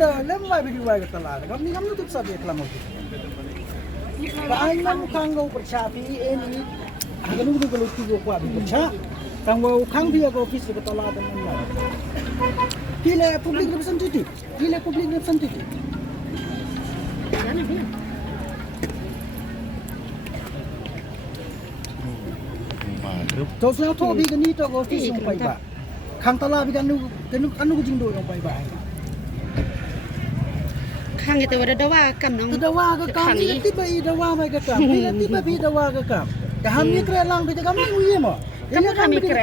dah lemai bagi wai ketala. Kami tutup sabi kelam itu. Kainam kanggo percapi ini. Agak nunggu kalau tiga kuat percap. Kanggo kang dia ke office ketala dan lain. Pilih public representative. Terus yang tu bikin ni tu office yang baik ba. Kang tala bikin anu jingdo yang baik ba. Kang itu ada dawa kam nong. Dawa ke kam ni tiba dawa mai ke kam. Tiba dawa ke kam. Dah ni kerelang kita kami uye mo. Kamu dah mikir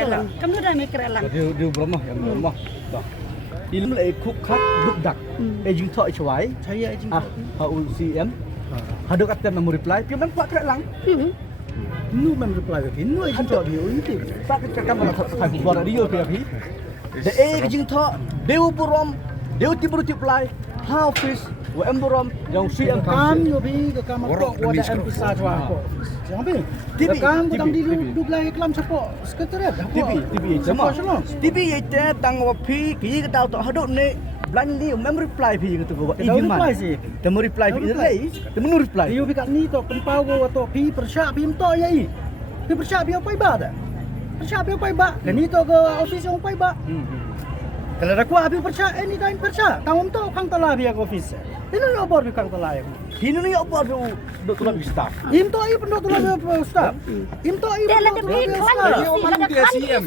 elang. Dia bermah yang bermah. Dah. Ilmu le kuk kat duk dak. Jing thoi chwai. Saya jing. CM. Hadok atem mau reply. Piu man kuat kerelang. Nu man reply ke nu jing thoi dia uye. Tak kam mana thoi buat dia ke pi. De jing thoi deu burom. Deu tibu reply. How fish Emborom yang CM kam yo bi ke kam ko wada MP sa jwa ko. Jangan bi. TV kam budang di duk lai kelam sapo sekretariat. TV jama. TV ite tang wa phi ki ke tau to hadok ne blan ni mem reply phi ke tu ko izin reply si. Temu reply phi lai. Temu reply. Yo bi kat ni to penpau ko to phi persya phi to yai. Phi persya phi pai ba da. Persya phi pai ba. Ke ni to ke office yang pai ba. Kalau aku habis percaya, anytime percaya. Tahu tu kang telah biar office. Ini ni apa biar kang telah aku. Ini ni apa tu tulang staff. Im tu ayu pendok tulang staff. Im tu ayu pendok tulang staff. Dia orang dia CM.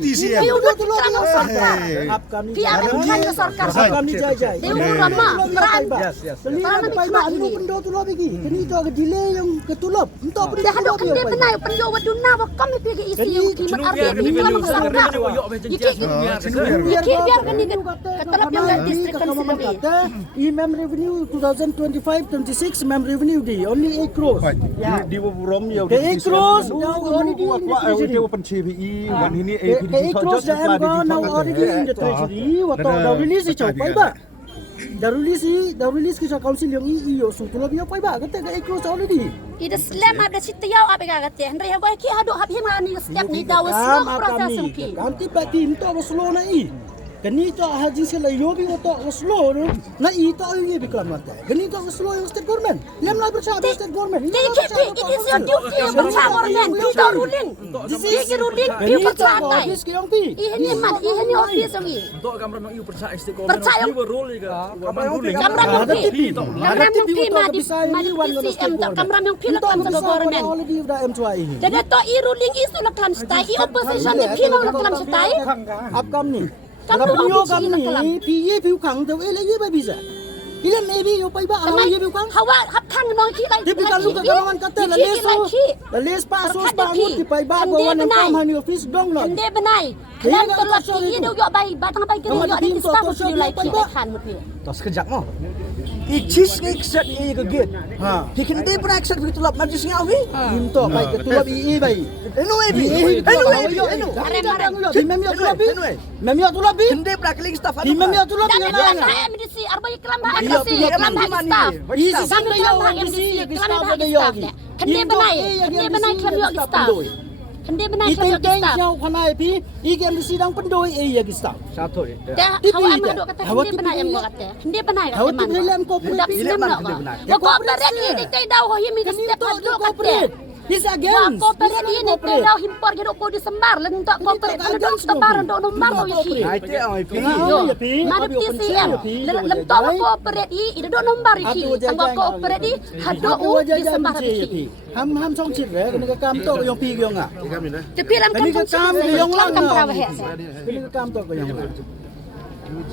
Di CM. Dia udah tulang sarkar. Apkami. Dia ada bukan ke sarkar. Apkami jai. Dia urama peran. Beli ada pai anu pendok tulang lagi. Kini tu agak delay yang ketulap. Entah Dia hadok kan dia benar penjo waduna wa kami pergi isi yang kimat arti di dalam sarkar. Biar kan ni ketelap yang distrik kan Mem revenue 2025-26 mem revenue di only 8 crores. Di burom ya. 8 crores now already in the treasury. Dia open CBE wan ini 8 crores dah am gone now already in the treasury. Waktu dah release coba ba. Dah release kisah council yang iyo sutulah biar pai ba. Kata 8 crores already. Ida slam ada situ yau apa kata. Henry aku ki hadok habis mani setiap ni dah slow proses pi. Kanti ba tim tu slow na i. Kani to haji sila yobi to slow no na ito ay biklam mata kani to slow yung state government lem na bersama state government it is your duty bersama government kita ruling this is ruling you percaya ini man ini office ini untuk kamera mang iu percaya state percaya government role ke kamera yang pi madi CM kamera yang pi lakukan government jadi to i ruling isu lakukan stay i opposition pi lakukan stay apkam ni kalau kami ni PE piu kang tu lagi bisa. Bila maybe you pai ba awak you piu kang. Hawa hap kang no ki lai. Tapi kalau kalangan kata les pasos bangun di pai ba bawan kam hani office dong lo. Ande benai. Kelam tolak ki dia yo bai batang bai ki yo di staff di lai ki kan mut ni. Tas kejak mo. Ichis accept i ke gate. Ha. Hikin dia pernah accept begitu lap majlis ngawi. Minta bai ke tulap i bai. Eno. Mem yo tulap bi. Kende pernah klik staff anu. Mem yo tulap bi na. MDC arba kelam ha MDC kelam ha staff. Isi Kami kelam ha MDC kelam ha staff. Kende benai kelam yo staff. Kende benai kelam yo staff. Yang kanai pi igem sidang pendoi ya staff. Satu. Dah hawa amadok kata kende benai em kata. Kende benai kata man. Budak Islam nak. Wa ko peredi dei dau ho yemi step hadok kata. This again. Wa ko peredi ni dei dau himpor gedok ko disembar lentok ko peredi dok sebar ndok nombang ko yiki. Itu IP. Mana PCM. Lem to ko peredi ida dok nombar yiki. Tanggo ko peredi hadok disembar yiki. Ham song chit re kena ka kam to yung pi yung ah. Tapi lam kam kam yung lang. Kam prawa he. Kena ka kam to yung lang.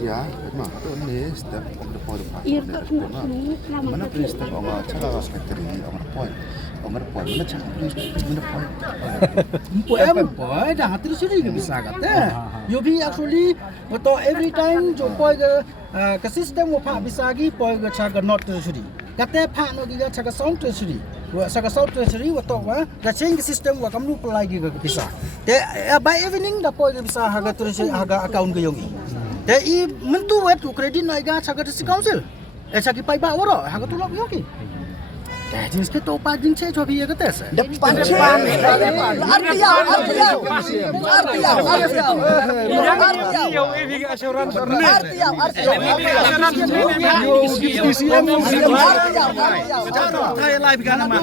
Ya, mak tu ni step of the point. Mana step orang cara sekretari orang point. Orang point mana cara mana point. Point dah terus sini ke bisa kata. You be actually betul every time jo point ke sistem apa bisa lagi point ke cara not terus sini. Kata pak no giga cara sound terus sini. Wa saka sound terus sini betul wa. Dah change sistem wa kamu pelai giga bisa. By evening dah point bisa harga terus harga account ke yongi. I mentu wet tu kredit naik gak caga desi council. Cagi pai ba ora, haga tulak yoki. jenis ke topa jing che cho bi ka te se Depan Thai lai bi kana ma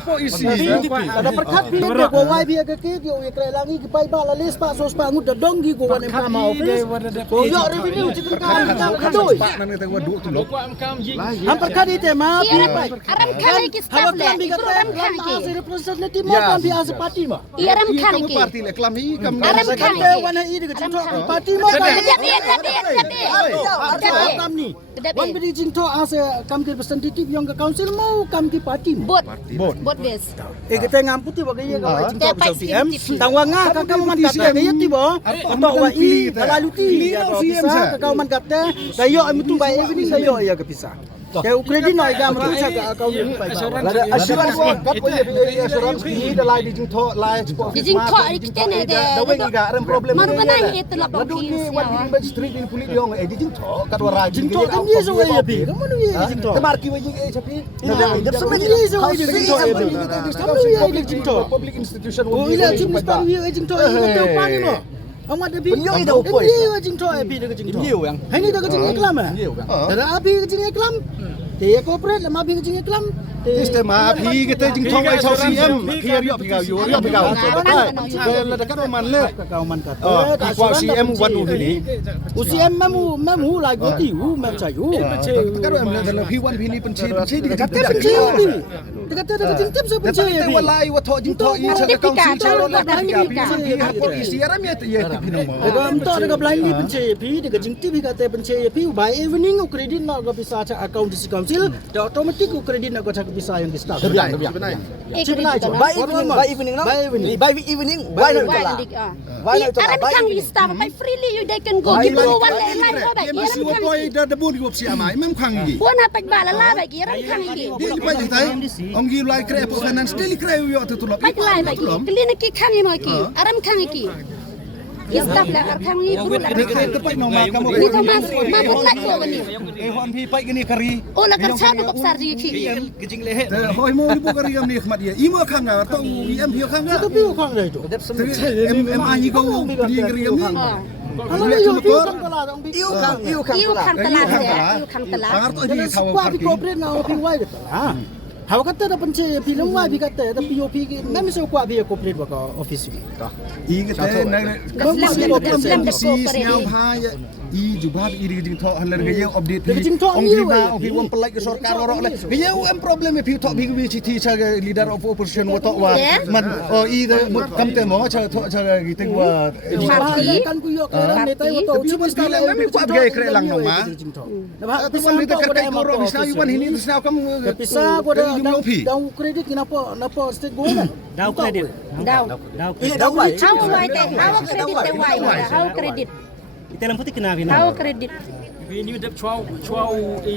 ada perkat bi ko wai bi ka ke dio ye kre langi ki pai ba la les pa sos pa ngut dong gi ko wan em pa ma office ko yo revenue chicken ka doi ham perkat ite ma bi Aram kali ki staff le, aram kali ki. representative mo kan bi as party ma Aram kali ki. Parti le kelam hi kam Aram kali Kante ki. wana ini ke jinto party mo kan kam ni wan bi jinto as kam ke representative yang ke council mau kam ke party mo Bot bes. kita ngamputi bagai ya kau jinto Tepai CM CM. tangwa nga kakau man kata ya tiba atau wa i lalu ti kakau man kata kayo am tu bai evening kayo ya ke pisah Kau kredit noi gam tu sa kau ni pai ba Ada asuransi kat ko ye asuransi ni da lai dijing tho lai sport Dijing tho kita ne de. da wengi ga ram problem Maru mana itu lah Ladu bangkis ni wan ya. di street ni puli diong dijing tho kat wara jinto kan ye so ya bi kamu ni jinto Temar ki wajing chapi Jap sebenarnya ye so ya jinto kamu ye jinto public institution Oh ila cuma star ye jinto ye tu pani mo Ông ada bi. Penyok itu apa? Ini wajing to api dekat jing to. Penyok yang. Ini dekat jing iklam ah. Ada api dekat jing iklam. Dia corporate lama api dekat jing iklam. Sistem api kita jing thong ai sau CM khi riok pi gao yu riok pi gao le dekat man le Kau man kata. pi kwa CM wan u ni UCM mamu lah gua tiu mam sayu. dekat am le pi wan pi ni penci di Dekat penci api. Dekat jing tip saya penci Tapi api. walai wa tho jing tho i cha ka kaung si cha ro la pi ha po i siara mi ye ti pi no mo Dekat amtok dekat blind ni penci api. Dekat jing tip kata penci api. By evening kredit nak kau bisa cak account di council. Dah automatik kredit nak kau cak bisa yang di start. sebenarnya By evening no? By evening. Why not Why lah? nanti Aram kali staff by freely you they can go. Give you one line go back. dia mesti wa poi da da bun gop si amai mem khang gi Buat apa bala lah bagi aram kali. dia ni pa jing tai ong gi lai kre po finance daily kre yo tu tulop Baik lah bagi. Kelina ki kangi mau ki. Aram kangi ki. Staff lah aram kangi buru lah. tepat no ma kamu Ni Thomas, mampu lah kau ni. hon pi pai gini kari Oh lah kerja tu kok sar je ki. hoi mo ibu kari am ni khmat ye imo khang ga to em hiu khang ga Tapi orang dah itu. em ai go di kari am ni Kalau you piu kan telah orang piu. Iu kang telah ya. Iu kang telah. pangar to di Jadi thaw squad corporate na piu wai kat. Hawa kata dah penci film wai bi kata tapi POP ki memang squad bi corporate baka office ni. i ke te na si siau bha i jubab i ri jing tho haler ge ye update pi ong gi ba ong gi won pelai ke sarkar ro le ge ye em problem pi tho bi bi chi cha leader of opposition wa to wa man i de kam te mo cha tho cha gi te wa Kan ku yo kan ni tai to cuma sekali memang kuat ge kre lang no ma Nah, tu man de kertai ko ro bisna yu wan hini bisna kam Bisa gua dah down kredit kenapa state gua kan? Down kredit. Down. Down wai. How wai teh? How kredit teh wai? How kredit? Kita lam putih kena bina. How kredit? Vì như đẹp cho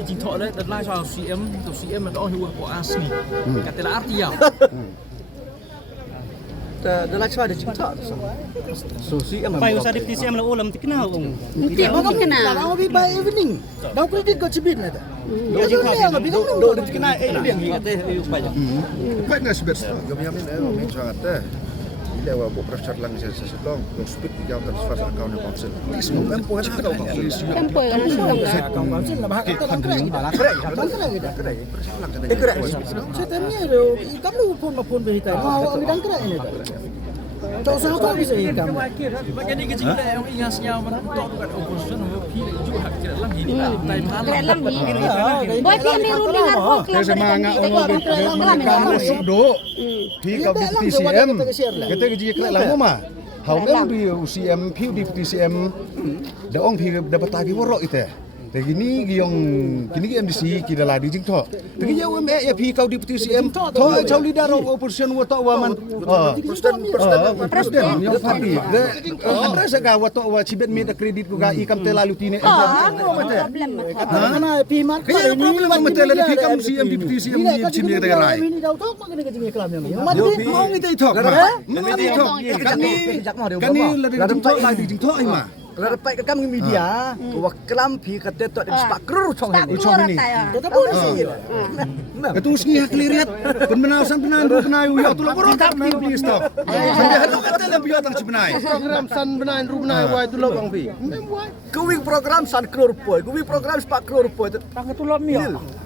chính thọ đấy đặt lại cho CM là đó hiệu của ASMI cái tên là Artia Da lai chwa de jing tho. So si am. Pai usah di PCM lah ulam tik kena ong. Nanti orang kena. Kalau bi by evening. Down kredit kau cibit nak. Do jing tho. Do de kena liang gi te pa ja. Quite nice bit. Yo mi amin ero mi sangat teh. Ile wa bo pressure lang sa long no speed di jauh transfer account ni council. Please no em po ha kau council. Tempo yang sudah. Kau council lah bahak kata kredit. Kredit. Saya tanya dia, kamu pun berita. Mau bidang kredit ini. Tak usah kau bisa hitam. cái này cái chính là ông ingat nhau mà nó to cái opposition nó phi lại dụ hạt cái lăng gì tay phá Kredit lang ni. Boy dia ni ruling harus Saya semangat orang kamu sudo. Pi kau di TCM. Kita kerja kena lama mah. Hau mem di UCM, pi di TCM. Da ong pi dapat tagi worok itu. Tapi kini MDC kita lagi jing tho. Tapi ya UME kau deputy CM tho jauh leader opposition wato waman. Presiden yang parti. Ada segala wato wa cibet meta kredit ku ga ikam telalu tine. Mana pimat Kaya problem ang matela di kam CM deputy CM ni cibet dengan lain. Ini dah tahu mana kerja kelam yang ni. Mau ngitai tho. Mau ngitai tho. Kani lagi jing tho ima. Kalau dapat ke kami media, wak kelam pi kata tu ada sepak kerur cong ini. Tetapi sih. Itu usni hak lihat. Penmenasan penandu penayu ya tu lapor tak pi please stop. Sampai halu kata lebih atang sebenarnya. Program san benain rubnai wai tu lobang pi. Kuwi program san kerur poi, kuwi program sepak kerur poi. Tangga tu lom